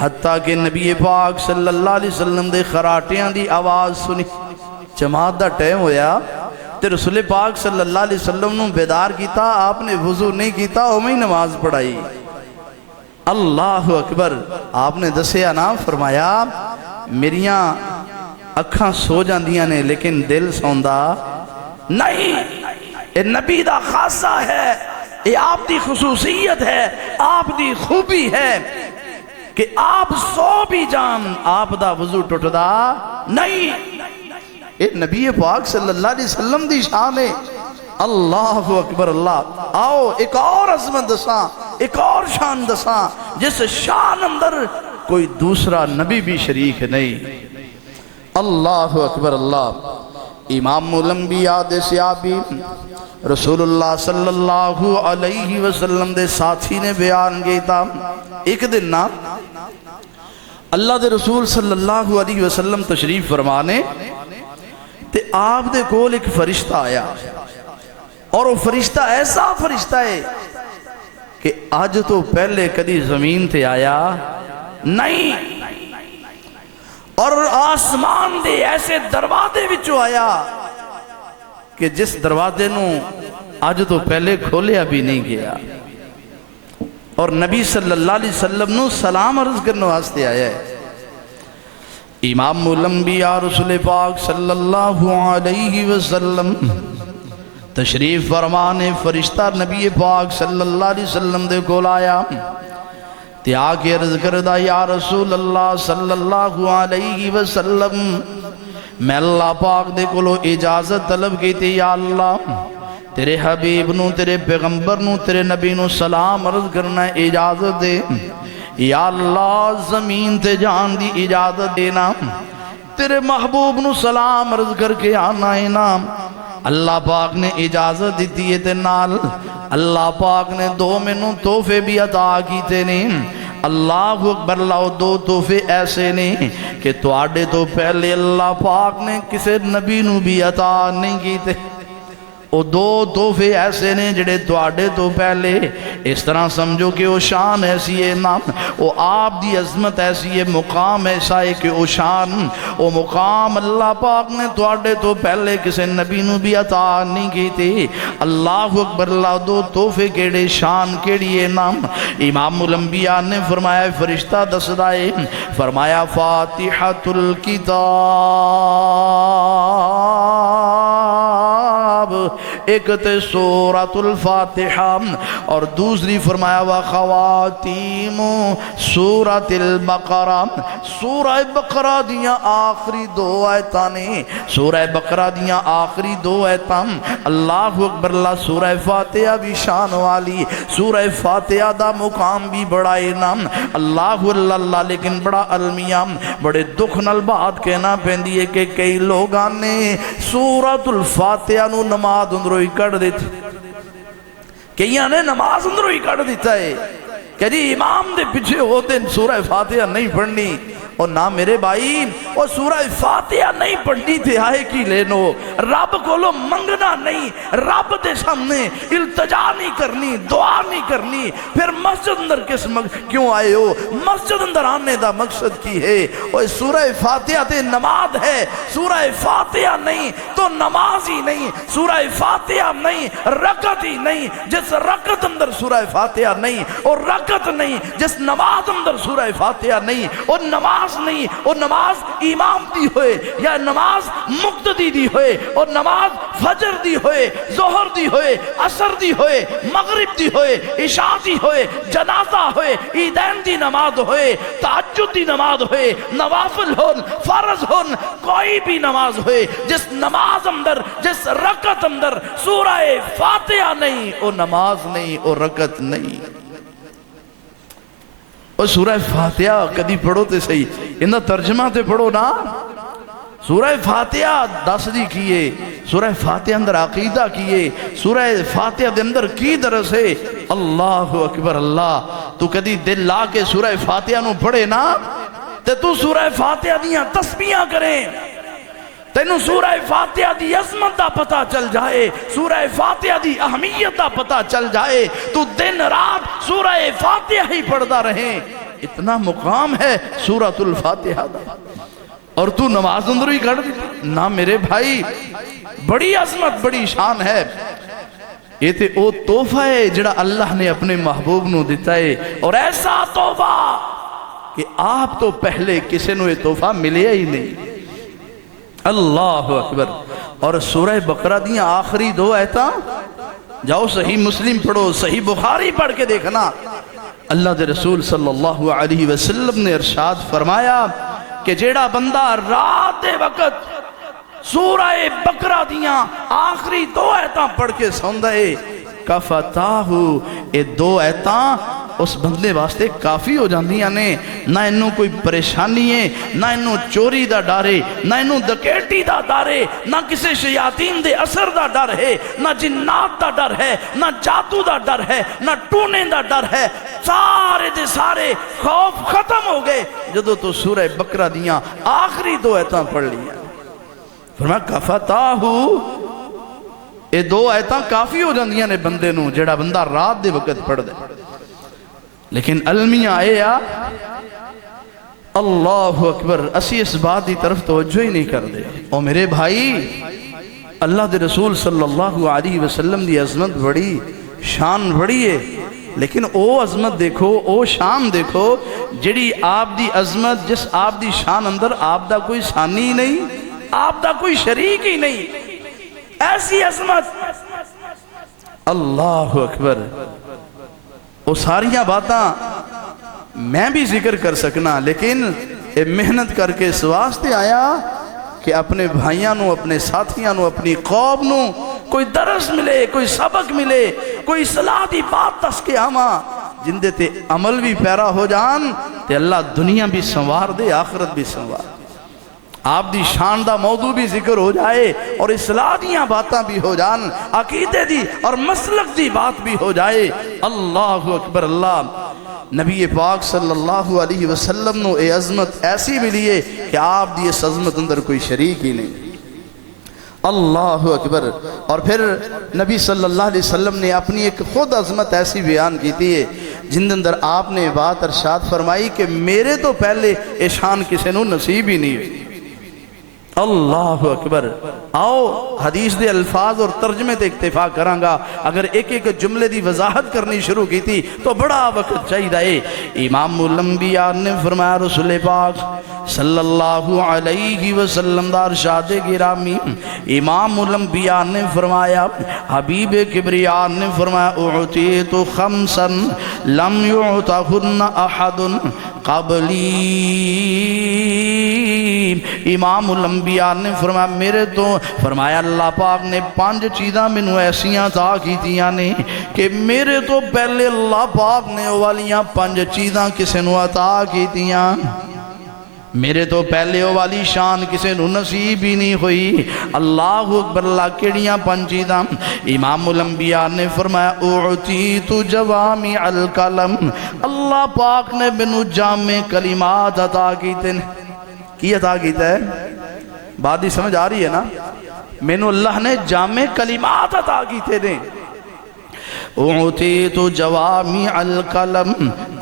حتیٰ کہ نبی پاک صلی اللہ علیہ وسلم دے خراٹیاں دی آواز سنی۔ جماعت دا ٹائم ہویا تے رسول پاک صلی اللہ علیہ وسلم نے بیدار کیتا، آپ نے وضو نہیں کیتا، ہمیں نماز پڑھائی۔ اللہ اکبر۔ آپ نے دسیا نا، فرمایا میریاں اکھاں سو جاندیاں نے لیکن دل سوندا نہیں۔ اے نبی دا خاصہ ہے، اے آپ دی خصوصیت ہے، آپ دی خوبی ہے کہ آپ سو بھی جان، آپ دا وضو ٹوٹدا نہیں۔ اے نبی پاک صلی اللہ علیہ وسلم دی شان ہے۔ اللہ اکبر اللہ۔ آؤ ایک اور عظمت دساں، ایک اور شان دساں جس شان اندر کوئی دوسرا نبی بھی شریک نہیں۔ اللہ اکبر اللہ۔ امام الانبیاء دے صحابی رسول اللہ صلی اللہ علیہ وسلم دے ساتھی نے بیان کیتا، ایک دن نا اللہ دے رسول صلی اللہ علیہ وسلم تشریف فرمانے تے آپ دے کول ایک فرشتہ آیا، اور وہ فرشتہ ایسا فرشتہ ہے کہ آج تو پہلے کدی زمین تے آیا نہیں، اور آسمان دے ایسے دروازے وچوں آیا کہ جس دروازے نو آج تو پہلے کھولیا بھی نہیں گیا۔ اور نبی صلی اللہ علیہ وسلم نو سلام عرض کرنے واسطے آیا ہے۔ امام الانبیاء رسول پاک صلی اللہ علیہ وسلم تشریف فرمانے فرشتہ نبی پاک صلی اللہ علیہ وسلم دے کول آیا تے آکے عرض کردہ یا رسول اللہ صلی اللہ علیہ وسلم میں اللہ پاک دے کولو اجازت طلب کی تھی، یا اللہ تیرے حبیب نو تیرے پیغمبر نو تیرے نبی نو سلام عرض کرنا اجازت دے، یا اللہ زمین تے جان دی اجازت دینا، تیرے محبوب نو سلام عرض کر کے آنا اینا۔ اللہ پاک نے اجازت دیتی ہے تے نال اللہ پاک نے دو منوں تحفے بھی عطا کیتے نے۔ اللہ اکبر، اللہ دو تحفے ایسے نے کہ تواڈے تو پہلے اللہ پاک نے کسے نبی نو بھی عطا نہیں کیتے۔ وہ دو تحفے ایسے نے جڑے تواڈے تو پہلے، اس طرح سمجھو کہ وہ شان ایسی ہے نا، وہ آپ دی عظمت ایسی ہے، مقام ایسا ہے کہ وہ شان وہ مقام اللہ پاک نے تواڈے تو پہلے کسے نبی نو بھی عطا نہیں کی تھی۔ اللہ اکبر، اللہ دو تحفے کیڑے شان کیڑی ہے نا۔ امام الانبیاء نے فرمایا، فرشتہ دسدا ہے، فرمایا فاتحۃ الکتاب، ایک تے سورۃ الفاتحہ اور دوسری فرمایا وخواتیم سورۃ البقرہ۔ سورہ بقرہ دیاں آخری دو آیتاں نے، سورہ بقرہ دیاں آخری دو آیتاں۔ اللہ اکبر، اللہ سورہ فاتحہ بھی شان والی، سورہ فاتحہ دا مقام بھی بڑا انعام۔ اللہ اللہ، لیکن بڑا المیہ بڑے دکھ نال بات کہنا پیندی ہے کہ کئی لوگاں نے سورۃ الفاتحہ نو نماز اندروں ہی کڑ دیتے، کئیاں نے نماز اندروں ہی کڑ دیتا ہے کہ جی امام دے پیچھے ہوتے سورہ فاتحہ نہیں پڑھنی۔ اور نہ میرے بھائی، وہ سورہ فاتحہ نہیں پڑھنی تھے آئے کی لینو، رب کو لو منگنا نہیں، رب دے سامنے التجا نہیں کرنی، دعا نہیں کرنی، پھر مسجد اندر کیوں آئے ہو؟ مسجد اندر آنے دا مقصد کی ہے؟ وہ سورہ فاتحہ تے نماز ہے، سورہ فاتحہ نہیں تو نماز ہی نہیں، سورہ فاتحہ نہیں رکعت ہی نہیں، جس رکعت اندر سورہ فاتحہ نہیں، اور رکعت نہیں جس نماز اندر سورہ فاتحہ نہیں، اور نماز نہیں، اور نماز امام دی ہوئے یا نماز مقتدی دی ہوئے، اور نماز فجر دی ہوئے، ظہر دی ہوئے، عصر دی ہوئے، مغرب دی ہوئے، عشاء دی ہوئے، جنازہ ہوئے، عیدین دی نماز ہوئے، تہجد دی نماز ہوئے، نوافل ہون، فرض ہون، کوئی بھی نماز ہوئے، جس نماز اندر جس رکعت اندر سورہ فاتحہ نہیں، وہ نماز نہیں، وہ رکعت نہیں۔ اور سورہ فاتحہ کدی پڑھو تے صحیح، اندہ ترجمہ تے پڑھو نا۔ سورہ فاتحہ دس دی کیے، سورہ فاتحہ اندر عقیدہ کیے، سورہ فاتحہ دے اندر کی درس ہے۔ اللہ اکبر، اللہ تو کدی دل لا کے سورہ فاتحہ نو پڑھے نا تے تو سورہ فاتحہ دیاں تسبیحاں کریں، تینوں سورہ فاتحہ دی عظمت دا پتہ چل جائے، سورہ فاتحہ دی اہمیت دا پتہ چل جائے، تو دن رات سورہ فاتحہ ہی پڑھدا رہیں۔ اتنا مقام ہے سورۃ الفاتحہ دا، اور تو نماز اندر ہی کڑ دی نہ میرے بھائی، بڑی عظمت بڑی شان ہے۔ یہ تے او تحفہ ہے جڑا اللہ نے اپنے محبوب نو دیتا ہے، اور ایسا تحفہ کہ آپ تو پہلے کسے نو یہ تحفہ ملے ہی نہیں۔ اللہ اکبر۔ اور سورہ بقرہ دیاں آخری دو آیتاں جاؤ صحیح مسلم پڑھو، صحیح بخاری پڑھ کے دیکھنا، اللہ دے رسول صلی اللہ علیہ وسلم نے ارشاد فرمایا کہ جیڑا بندہ رات دے وقت سورہ بقرہ دیاں آخری دو آیتاں پڑھ کے سوندا ہے، کفتاہو، اے دو آیتاں اس بندے واسطے کافی ہو جاندیاں نے، نہ انہوں کوئی پریشانی ہے، نہ انہوں چوری دا ڈارے، نہ انہوں دکیٹی دا ڈارے، نہ کسی شیاطین دے اثر دا ڈر ہے، نہ جنات دا ڈر ہے، نہ جادو دا ڈر ہے، نہ ٹونے دا ڈر ہے، سارے دے سارے خوف ختم ہو گئے جدو تو سورہ بقرہ دیاں آخری دو آیتاں پڑھ لیا۔ فرمایا کفتاہو، اے دو آیتاں کافی ہو جاندیاں نے بندے نو جڑا بندہ رات دے وقت پڑھ دے۔ لیکن المیہ آئے یا اللہ اکبر، اسی اس بات دی طرف توجہ ہی نہیں کر دے۔ اور میرے بھائی، اللہ دے رسول صلی اللہ علیہ وسلم دی عظمت بڑی، شان بڑی ہے، لیکن او عظمت دیکھو، او شان دیکھو جڑی آپ دی عظمت، جس آپ دی شان اندر آپ دا کوئی ثانی ہی نہیں، آپ دا کوئی شریک ہی نہیں، ایسی عظمت۔ اللہ اکبر۔ وہ ساریاں باتاں میں بھی ذکر کر سکنا، لیکن اے محنت کر کے اس واسطے آیا کہ اپنے بھائیاں نو، اپنے ساتھیاں نو، اپنی قوم نو کوئی درس ملے، کوئی سبق ملے، کوئی صلاح دی بات دس کے آواں جن دے تے عمل بھی پیرا ہو جان تے اللہ دنیا بھی سنوار دے، آخرت بھی سنوار دے، آپ دی شان دا موضوع بھی ذکر ہو جائے اور اصلاح دیاں باتاں بھی ہو جان، عقیدے دی اور مسلک دی بات بھی ہو جائے۔ اللہ اکبر۔ اللہ نبی پاک صلی اللہ علیہ وسلم نو اے عظمت ایسی ملی ہے کہ آپ دی اس عظمت اندر کوئی شریک ہی نہیں۔ اللہ اکبر۔ اور پھر نبی صلی اللہ علیہ وسلم نے اپنی ایک خود عظمت ایسی بیان کی تھی جن اندر آپ نے بات ارشاد فرمائی کہ میرے تو پہلے اے شان کسی نو نصیب ہی نہیں ہوئی۔ اللہ اکبر۔ آؤ حدیث دے الفاظ اور ترجمے تے اکتفا کرانگا، اگر ایک ایک جملے دی وضاحت کرنی شروع کی تھی تو بڑا وقت چاہیے۔ امام الانبیاء نے فرمایا، رسول پاک صلی اللہ علیہ وسلم دا ارشاد گرامی، امام الانبیاء نے فرمایا، حبیب کبریاء نے فرمایا، اعطیت خمسا لم یعطہن احد قبلی۔ امام الانبیاء نے فرمایا، میرے تو فرمایا اللہ پاک نے 5 چیزاں منو ایسیاں عطا کیتیاں نے کہ میرے تو پہلے اللہ پاک نے والیاں 5 چیزاں کسے نو عطا کیتیاں، میرے تو پہلے وہ والی شان کسے نو نصیب ہی نہیں ہوئی۔ اللہ اکبر۔ اللہ کیڑیاں 5 چیزاں؟ امام الانبیاء نے فرمایا، اعطیت جوامع الکلم، اللہ پاک نے بنو جامع کلمات عطا کیتے۔ کی عطا کیتا ہے؟ بات ہی سمجھ آ رہی ہے نا؟ مینو اللہ نے جامع کلمات عطا کیتے نے۔ اعطیت جوامع الکلم،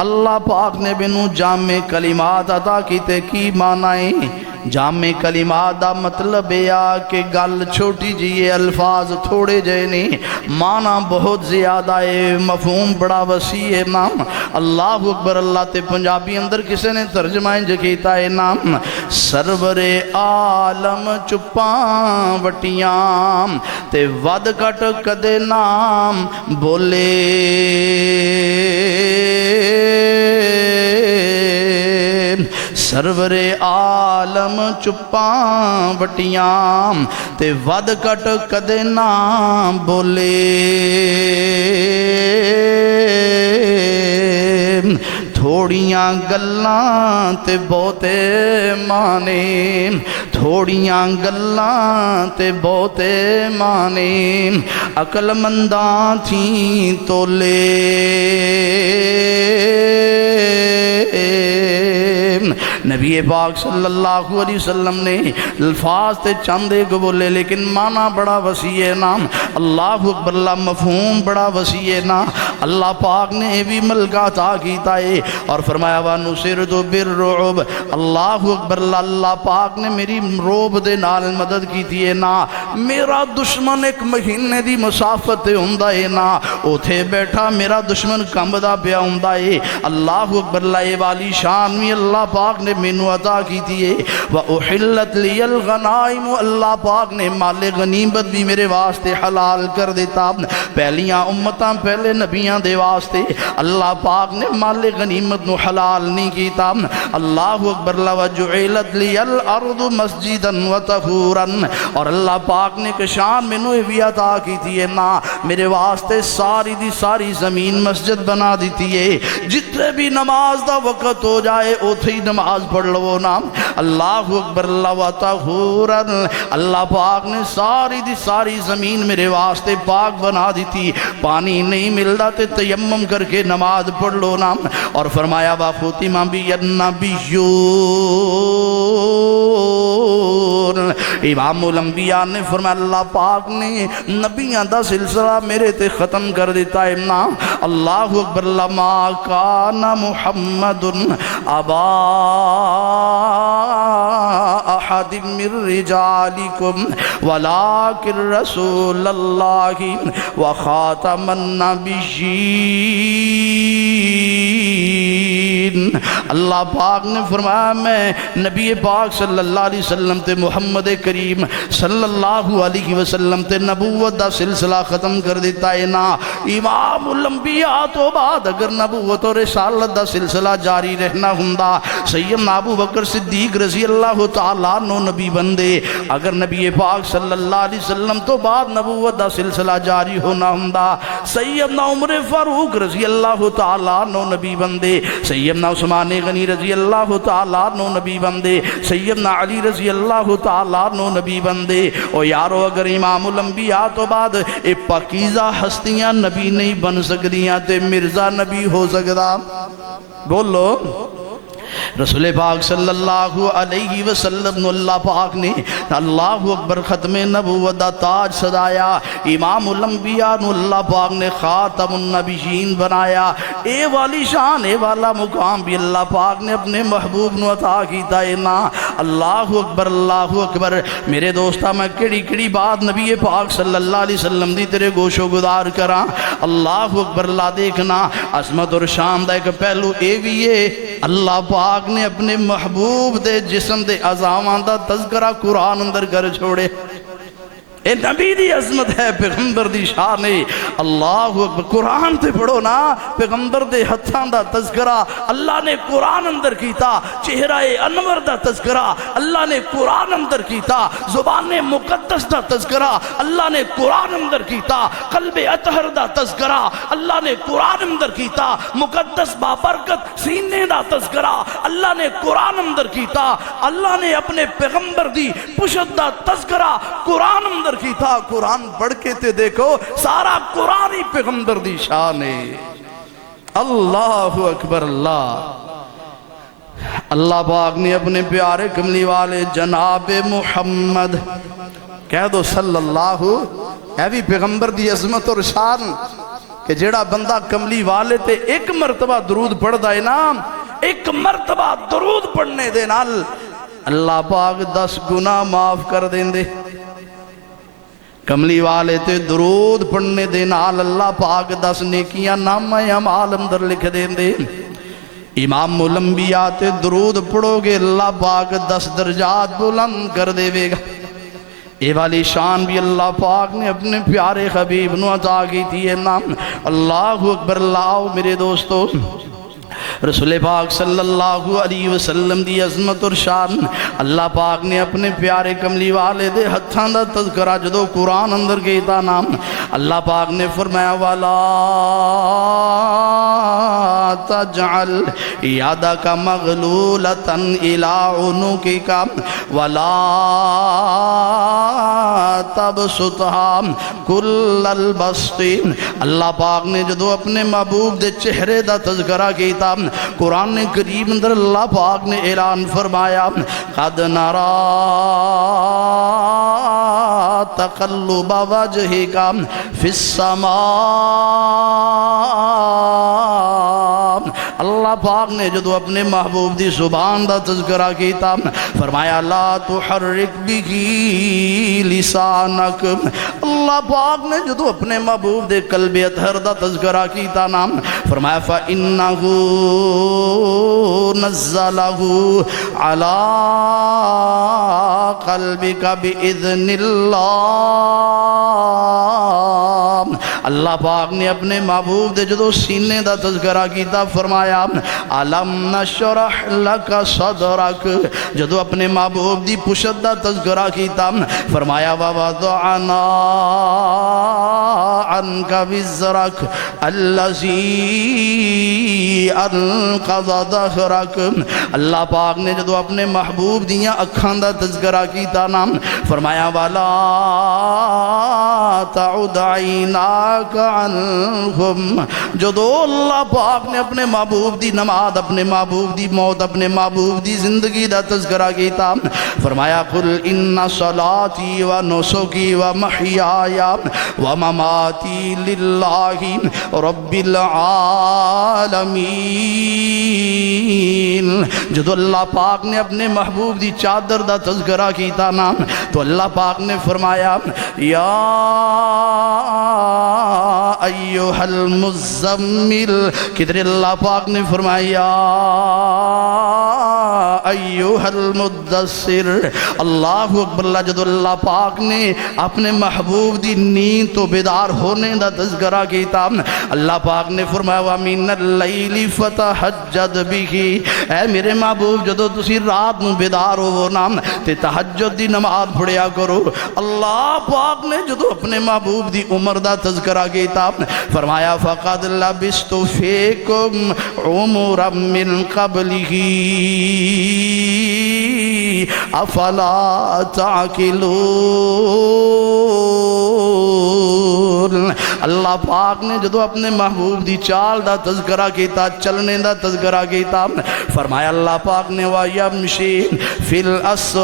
اللہ پاک نے بنو جامع کلمات عطا کیتے۔ کی معنی؟ جامع کلمات دا مطلب ہے کہ گل چھوٹی جی، الفاظ تھوڑے جے نہیں، معنی بہت زیادہ ہے، مفہوم بڑا وسیع ہے۔ نام اللہ اکبر۔ اللہ تے پنجابی اندر کسے نے ترجمہ انج کیتا ہے، نام سرور عالم چپاں وٹیاں تے ود کٹ کدے نام بولے، سرور عالم چپاں وٹیاں تے ود کٹ کدے نہ بولے، تھوڑیاں گلاں تے بہتے مانے، تھوڑیاں گلاں تے بہتے مانے، عقل منداں تھیں تولے، نبی پاک صلی اللہ علیہ وسلم نے الفاظ تے چاندے کو بولے لیکن معنی بڑا وسیع ہے نا۔ اللہ اکبر۔ اللہ مفہوم بڑا وسیع ہے نا۔ اللہ پاک نے بھی ملکہ عطا کیتا ہے اور فرمایا وَنُصِرْتُ بِالرُّعْبِ، اللہ اکبر۔ اللہ پاک نے میری روب دے نال مدد کی تھی نا۔ میرا دشمن ایک مہینے دی مسافت ہوندہ ہے نا، اوتھے بیٹھا میرا دشمن کمبدہ پیا ہوندہ ہے۔ اللہ اکبر۔ اللہ یہ والی شان میں اللہ پاک نے مینو عطا کی تھی۔ وَأُحِلَّتْ لِيَ الْغَنَائِمُ، اللہ پاک نے مال غنیمت بھی میرے واسطے حلال کر دیتا۔ پہلیاں امتاں پہلے نبیاں دے واسطے اللہ پاک نے مال غنیمت نو حلال نہیں کیتا۔ اللہ اکبر۔ وَجُعِلَتْ لِيَ الْأَرْضُ مَسْجِدًا وَطَهُورًا، اور اللہ پاک نے کشان مینو بھی عطا کی تھی نا، میرے واسطے ساری دی ساری زمین مسجد بنا دیتی ہے، جتنے بھی نماز دا وقت ہو جائے اوتھے ہی نماز پڑھ لو نا۔ اللہ اکبر۔ اللہ وَطَهُورًا، اللہ پاک نے ساری دی ساری زمین میرے واسطے پاک بنا دی تھی، پانی نہیں ملتا تے تیمم کر کے نماز پڑھ لو نا۔ اور فرمایا وَخُتِمَ بِهِ النَّبِيُّونَ، امام الانبیاء نے فرمایا اللہ پاک نے نبیاں دا سلسلہ میرے تے ختم کر دیتا ہے نا۔ اللہ اکبر۔ لَمَا كَانَ مُحَمَّدٌ أَبَا أحد من رجالكم ولكن رسول الله وخاتم النبيين۔ اللہ پاک نے فرمایا میں نبی پاک صلی اللہ علیہ وسلم تے محمد کریم صلی اللہ علیہ وسلم تے نبوت دا سلسلہ ختم کر دیتا ہے نا۔ امام الانبیاء تو بعد اگر نبوت اور رسالت دا سلسلہ جاری رہنا ہوندا سیدنا ابو بکر صدیق رضی اللہ تعالیٰ عنہ نبی بندے، اگر نبی پاک صلی اللہ علیہ وسلم تو بعد نبوت دا سلسلہ جاری ہونا ہوندا سیدنا عمر فاروق رضی اللہ تعالیٰ عنہ نبی بندے، سیدنا عثمان غنی رضی اللہ تعالیٰ عنہ نبی بندے، سیدنا علی رضی اللہ تعالیٰ عنہ نبی بندے۔ او یارو اگر امام الانبیاء تو بعد اے پاکیزہ ہستیاں نبی نہیں بن سکدیاں تے مرزا نبی ہو سکدا؟ بولو۔ رسول پاک صلی اللہ علیہ وسلم اللہ پاک نے اللہ اکبر ختم نبوت دا تاج سجایا، امام الانبیاء اللہ پاک نے خاتم النبیین بنایا۔ اے والی شان اے والا مقام بھی اللہ پاک نے اپنے محبوب نو عطا کیتا ہے نا۔ اللہ اکبر اللہ اکبر۔ میرے دوستا میں کڑی بات نبی پاک صلی اللہ علیہ وسلم دی تیرے گوش و گدار کراں۔ اللہ اکبر اللہ دیکھنا عظمت اور شان دا ایک پہلو اے بھی ہے، اللہ پاک نے اپنے محبوب دے جسم دے اعضاء دا تذکرہ قرآن اندر کر چھوڑے۔ اے نبی دی عظمت ہے، پیغمبر دی شان ہے۔ اللہ اکبر۔ قرآن تے پڑھو نا، پیغمبر دے ہتھاں دا تذکرہ اللہ نے قرآن اندر کیتا، چہرہ انور دا تذکرہ اللہ نے قرآن اندر کیتا، زبان مقدس دا تذکرہ اللہ نے قرآن اندر کیتا، قلب اطہر دا تذکرہ اللہ نے قرآن اندر کیتا، مقدس بابرکت سینے دا تذکرہ اللہ نے قرآن اندر کیتا، اللہ نے اپنے پیغمبر دی پشت دا تذکرہ قرآن اندر کیتا۔ قرآن پڑھ کے تے دیکھو سارا قرآن ہی پیغمبر دی شان ہے۔ اللہ اکبر اللہ۔ اللہ پاک نے اپنے پیارے کملی والے جناب محمد کہہ دو صلی اللہ، اے بھی پیغمبر دی عظمت اور شان کہ جیڑا بندہ کملی والے تے ایک مرتبہ درود پڑھ دائے نا، ایک مرتبہ درود پڑھنے دے نال اللہ پاک 10 گناہ معاف کر دیں دے۔ کملی والے تے درود پڑھنے دے نال اللہ پاک 10 نیکیاں نامہ اعمال اندر لکھ دیں دے۔ امام الانبیاء تے درود پڑھو گے اللہ پاک 10 درجات بلند کر دے گا۔ اے والی شان بھی اللہ پاک نے اپنے پیارے حبیب نو عطا کی تھی ہے نام۔ اللہ اکبر اللہ۔ میرے دوستو رسول پاک صلی اللہ علیہ وسلم دی عظمت اور شان اللہ پاک نے اپنے پیارے کملی والے دے ہتھاں دا تذکرہ جدو قرآن اندر کیتا نام، اللہ پاک نے فرمایا وَلَا تَجْعَلْ يَدَكَ مَغْلُولَةً إِلَىٰ عُنُقِكَ وَلَا تَبْسُطْهَا كُلَّ الْبَسْطِ۔ اللہ پاک نے جدو اپنے محبوب دے چہرے دا تذکرہ کیتا، قرآن کریم اندر اللہ پاک نے اعلان فرمایا قَدْ نَرَا تَقَلُّبَ وَجْهِكَ فِي السَّمَاءِ۔ اللہ پاک نے جدو اپنے محبوب دی زبان دا تذکرہ کیتا فرمایا لا تحرک بِهِ لسانک۔ اللہ پاک نے جدو اپنے محبوب دے قلب اطہر دا تذکرہ کیتا نام فرمایا فَإِنَّهُ نَزَّلَهُ عَلَىٰ قَلْبِكَ بِإِذْنِ اللَّهِ۔ اللہ پاک نے اپنے محبوب دے جدو سینے دا تذکرہ کیتا فرمایا أَلَمْ نَشْرَحْ لَكَ صَدْرَكَ۔ جدو اپنے محبوب دی پشت دا تذکرہ کیتا فرمایا وَوَضَعْنَا عَنْكَ وِزْرَكَ الَّذِي أَنْقَضَ ظَهْرَكَ۔ اللہ پاک نے جدو اپنے محبوب دیاں اکھان دا تذکرہ کیتا نام فرمایا وَلَا تَعُدْ عَيْنَاكَ عَنْهُمْ۔ جدو اللہ پاک نے اپنے محبوب دی نماز، اپنے محبوب دی موت، اپنے محبوب دی زندگی دا تذکرہ کیتا فرمایا قُلْ إِنَّ صَلَاتِي وَنُسُكِي وَمَحْيَايَ وَمَمَاتِي لِلَّهِ رَبِّ الْعَالَمِينَ۔ جدو اللہ پاک نے اپنے محبوب دی چادر دا تذکرہ کیتا نا تو اللہ پاک نے فرمایا یا ایوہ المزمل، کدھر اللہ پاک نے فرمایا ایوہ المدثر۔ اللہ اکبر، اللہ جدو اللہ پاک نے اپنے محبوب دی نیند تو بیدار ہونے دا تذکرہ کیتا اللہ پاک نے فرمایا وَمِنَ اللَّيْلِ فَتَحَجَّدْ بِهِ، اے میرے محبوب جدو تسی رات نو بیدار ہو نا تے تہجد دی نماز پڑھیا کرو۔ اللہ پاک نے جدو اپنے محبوب دی عمر دا تذکرہ کیتا فرمایا فَقَدْ لَبِسْتُ فِيكُمْ عُمُرًا مِّن قَبْلِهِ افلا تعقلون۔ اللہ پاک نے جدو اپنے محبوب دی چال دا تذکرہ کیتا، چلنے دا تذکرہ کیتا فرمایا اللہ پاک نے وَيَمْشِي فِي الْأَسْوَاقِ،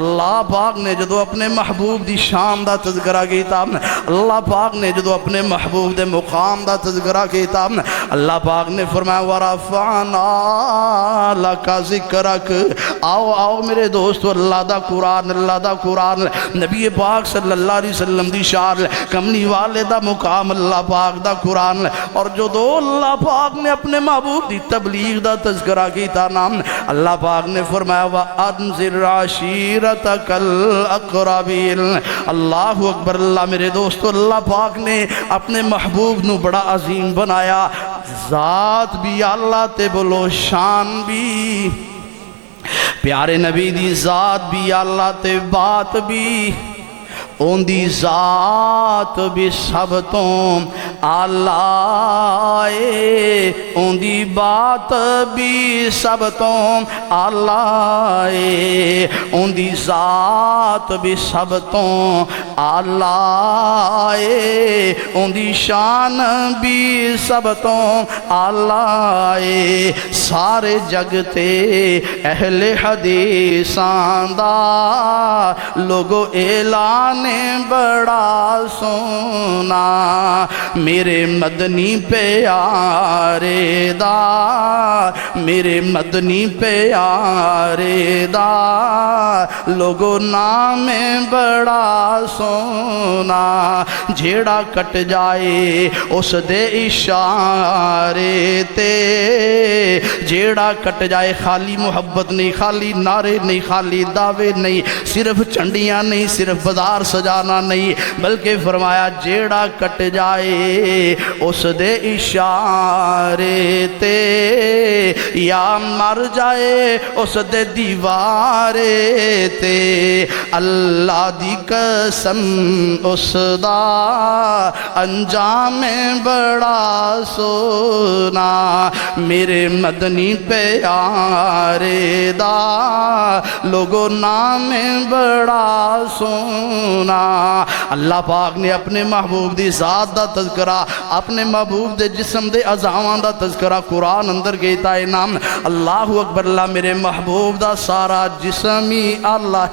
اللہ پاک نے جدو اپنے محبوب دی شان دا تذکرہ کیتا، اللہ پاک نے جدو اپنے محبوب دے مقام دا تذکرہ کیتا اللہ پاک نے فرمایا وَرَفَعْنَا لَكَ ذِكْرَكَ۔ آؤ آؤ میرے دوستو، اللہ دا قرآن، اللہ دا قرآن، نبی پاک صلی اللہ علیہ وسلم دی شان، کملی والے دا مقام اللہ پاک دا قرآن۔ اور جو دو اللہ پاک نے اپنے محبوب دی تبلیغ دا تذکرہ کیتا نام اللہ پاک نے فرمایا وَأَنذِرْ عَشِيرَتَكَ الْأَقْرَبِينَ۔ اللہ اکبر، اللہ میرے دوستو، اللہ پاک نے اپنے محبوب نو بڑا عظیم بنایا، ذات بھی اللہ تے بولو شان بھی، پیارے نبی دی ذات بھی اللہ تے بات بھی، اون دی ذات بھی سب تو آلہ اے، اون دی بات بھی سب تو آلہ اے، اون دی ذات بھی سب تو آلہ اے، اون دی شان بھی سب تو آلہ اے۔ سارے جگ تے اہل حدیثاں دا لوگو اعلان بڑا سونا، میرے مدنی پیارے دا، میرے مدنی پیارے دا لوگو نام بڑا سونا، جیڑا کٹ جائے اس دے اشارے تے، جیڑا کٹ جائے خالی محبت نہیں، خالی نعرے نہیں، خالی دعوے نہیں، صرف چنڈیاں نہیں، صرف بازار سجانا نہیں، بلکہ فرمایا جیڑا کٹ جائے اس دے اشارے تے، یا مر جائے اس دے دیوارے تے، اللہ دی قسم اس دا انجام بڑا سونا، میرے مدنی پیارے دا لوگو نام بڑا سونا۔ اللہ پاک نے اپنے محبوب دی ذات دا تذکرہ، اپنے محبوب دے جسم دے اعضاء دا تذکرہ قرآن اندر کیتا ہے نام اللہ اکبر، اللہ میرے محبوب دا سارا جسمی اللہ۔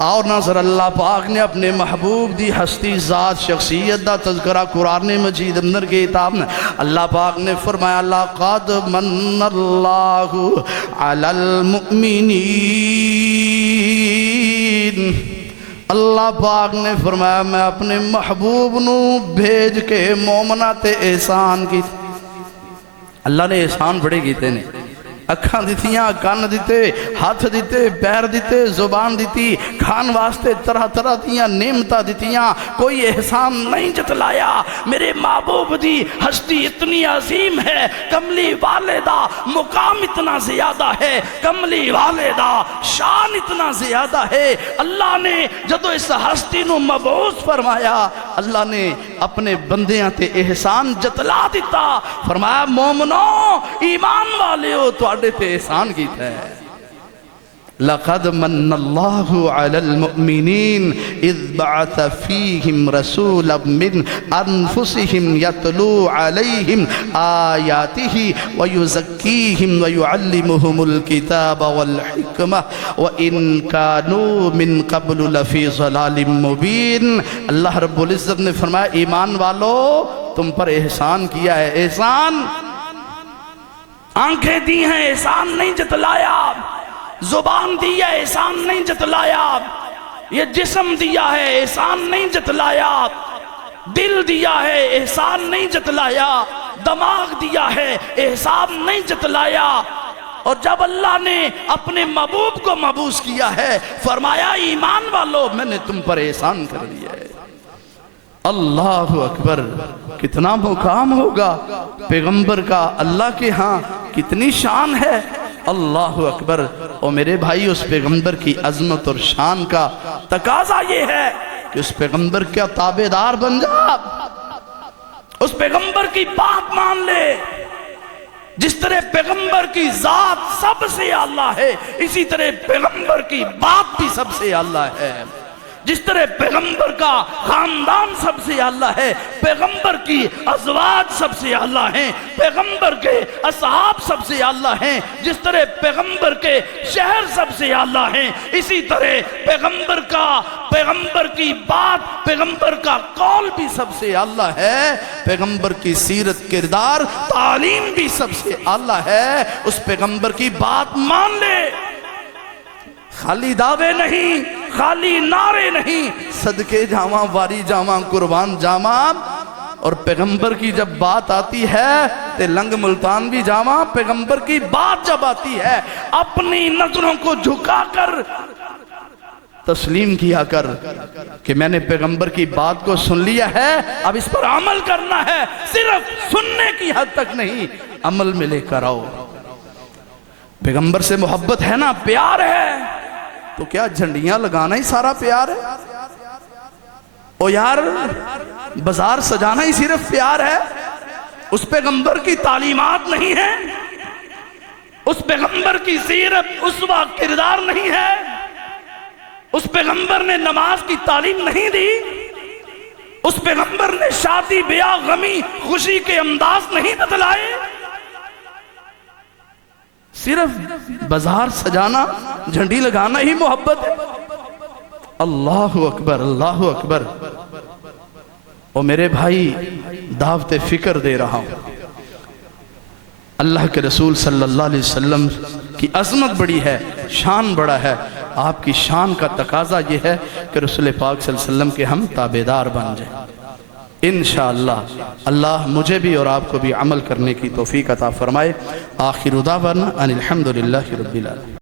اور نظر اللہ پاک نے اپنے محبوب دی ہستی ذات شخصیت دا تذکرہ قرآن مجید اندر کیتا، اللہ پاک نے فرمایا لَقَدْ مَنَّ اللَّهُ عَلَى الْمُؤْمِنِينَ، اللہ پاک نے فرمایا میں اپنے محبوب نو بھیج کے مومنہ تے احسان کی، اللہ نے احسان بڑے کیتے نے، اکھاں دیتیاں، کان دیتے، ہاتھ دیتے، پیر دیتے، زبان دیتی، کھان واسطے طرح طرح دیاں نعمتاں دیتیاں، کوئی احسان نہیں جتلایا۔ میرے محبوب دی ہستی اتنی عظیم ہے، کملی والدہ مقام اتنا زیادہ ہے، کملی والدہ شان اتنا زیادہ ہے۔ اللہ نے جدو اس ہستی نو مبعوث فرمایا، اللہ نے اپنے بندیاں تے احسان جتلا دیتا، فرمایا مومنو ایمان والے ہو تو تے احسان کیتا ہے۔ لَقَدْ مَنَّ اللَّهُ عَلَى الْمُؤْمِنِينَ اِذْ بَعَثَ فِيهِمْ رَسُولًا مِّنْ أَنفُسِهِمْ يَتْلُو عَلَيْهِمْ آيَاتِهِ وَيُزَكِّيهِمْ وَيُعَلِّمُهُمُ الْكِتَابَ وَالْحِكْمَةَ وَإِنْ كَانُوا مِنْ قَبْلُ لَفِي ضَلَالٍ مُبِينٍ۔ اللہ رب العزت نے فرمایا ایمان والو تم پر احسان کیا ہے. احسان آنکھیں دی ہیں احسان نہیں جتلایا, زبان دی ہے احسان نہیں جتلایا, یہ جسم دیا ہے احسان نہیں جتلایا, دل دیا ہے احسان نہیں جتلایا, دماغ دیا ہے احسان نہیں جتلایا. اور جب اللہ نے اپنے محبوب کو مبعوث کیا ہے فرمایا ایمان والو میں نے تم پر احسان کر دیا ہے. اللہ اکبر, کتنا مقام ہوگا پیغمبر کا اللہ کے ہاں, کتنی شان ہے. اللہ اکبر. اور میرے بھائی اس پیغمبر کی عظمت اور شان کا تقاضا یہ ہے کہ اس پیغمبر کا تابعدار بن جا, اس پیغمبر کی بات مان لے. جس طرح پیغمبر کی ذات سب سے اعلیٰ ہے اسی طرح پیغمبر کی بات بھی سب سے اعلیٰ ہے. جس طرح پیغمبر کا خاندان سب سے اعلیٰ ہے, پیغمبر کی ازواج سب سے اعلیٰ ہیں, پیغمبر کے اصحاب سب سے اعلیٰ ہیں, جس طرح پیغمبر کے شہر سب سے اعلیٰ ہیں, اسی طرح پیغمبر کی بات, پیغمبر کا قول بھی سب سے اعلیٰ ہے. پیغمبر کی سیرت, کردار, تعلیم بھی سب سے اعلیٰ ہے. اس پیغمبر کی بات مان لے. خالی دعوے نہیں, خالی نعرے نہیں, صدقے جاواں, واری جاواں, قربان جاواں. اور پیغمبر کی جب بات آتی ہے تے لنگ ملتان بھی جاواں. پیغمبر کی بات جب آتی ہے اپنی نظروں کو جھکا کر تسلیم کیا کر کہ میں نے پیغمبر کی بات کو سن لیا ہے, اب اس پر عمل کرنا ہے. صرف سننے کی حد تک نہیں, عمل میں لے کر آؤ. پیغمبر سے محبت ہے نا, پیار ہے, تو کیا جھنڈیاں لگانا ہی سارا پیار ہے؟ او یار بازار سجانا ہی صرف پیار ہے؟ اس پیغمبر کی تعلیمات نہیں ہے, اس پیغمبر کی سیرت اسوہ کردار نہیں ہے, اس پیغمبر نے نماز کی تعلیم نہیں دی, اس پیغمبر نے شادی بیاہ غمی خوشی کے انداز نہیں بتلائے. صرف بازار سجانا, جھنڈی لگانا ہی محبت ہے. اللہ اکبر, اللہ اکبر. اور میرے بھائی دعوت فکر دے رہا ہوں, اللہ کے رسول صلی اللہ علیہ وسلم کی عظمت بڑی ہے, شان بڑا ہے. آپ کی شان کا تقاضا یہ ہے کہ رسول پاک صلی اللہ علیہ وسلم کے ہم تابعدار بن جائیں. انشاءاللہ اللہ مجھے بھی اور آپ کو بھی عمل کرنے کی توفیق عطا فرمائے. آخر دعوانا ان الحمدللہ رب العالمین.